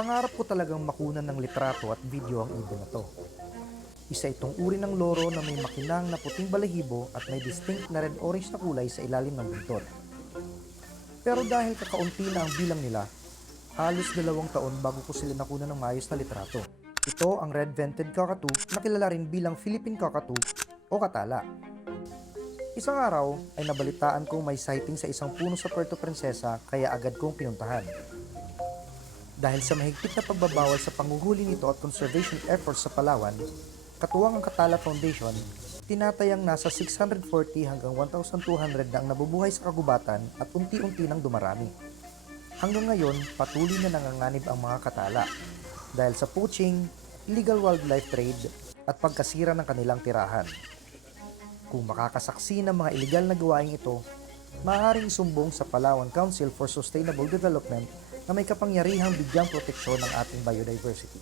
Pangarap ko talagang makunan ng litrato at video ang ibon na to. Isa itong uri ng loro na may makinang na puting balahibo at may distinct na red-orange na kulay sa ilalim ng buntot. Pero dahil kakaunti na ang bilang nila, halos 2 taon bago ko sila nakunan ng maayos na litrato. Ito ang red-vented cockatoo na kilala rin bilang Philippine cockatoo o katala. Isang araw ay nabalitaan kong may sighting sa isang puno sa Puerto Princesa kaya agad kong pinuntahan. Dahil sa mahigpit na pagbabawal sa panguhuli nito at conservation efforts sa Palawan, katuwang ang Katala Foundation, tinatayang nasa 640 hanggang 1,200 na ang nabubuhay sa kagubatan at unti-unti nang dumarami. Hanggang ngayon, patuloy na nanganganib ang mga katala dahil sa poaching, illegal wildlife trade at pagkasira ng kanilang tirahan. Kung makakasaksi ng mga illegal na gawain ito, maaaring isumbong sa Palawan Council for Sustainable Development na may kapangyarihang bigyang proteksyon ng ating biodiversity.